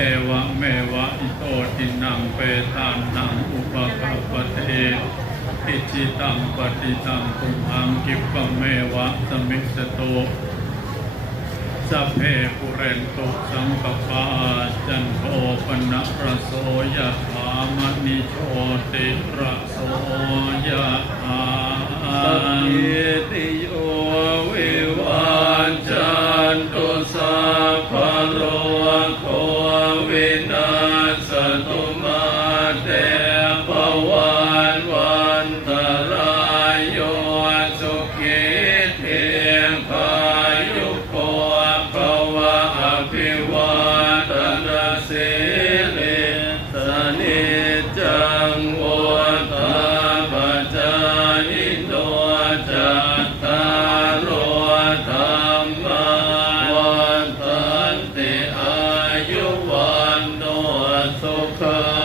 เอวะเมวะอิโตตินังเปตานังอุปกัปปะเทอิจิตังปฏิตังตุมหังกิปปะเมวะสมิสสโตสัพเพปุเรนตุสังกปาจันโทปนะระโสยถามณิโชติระโสยถาสัพพิติโยวิวัจจันตุสัพพะโรโควินาศตุมาเตภวันวันตรายโยสุขิเทพายุโกภวะอภิวาทนาสิริสนิจจังวุฒาปัจจายิโนจัตตารโอธรรมาวันตันติอายุวันโนสุขั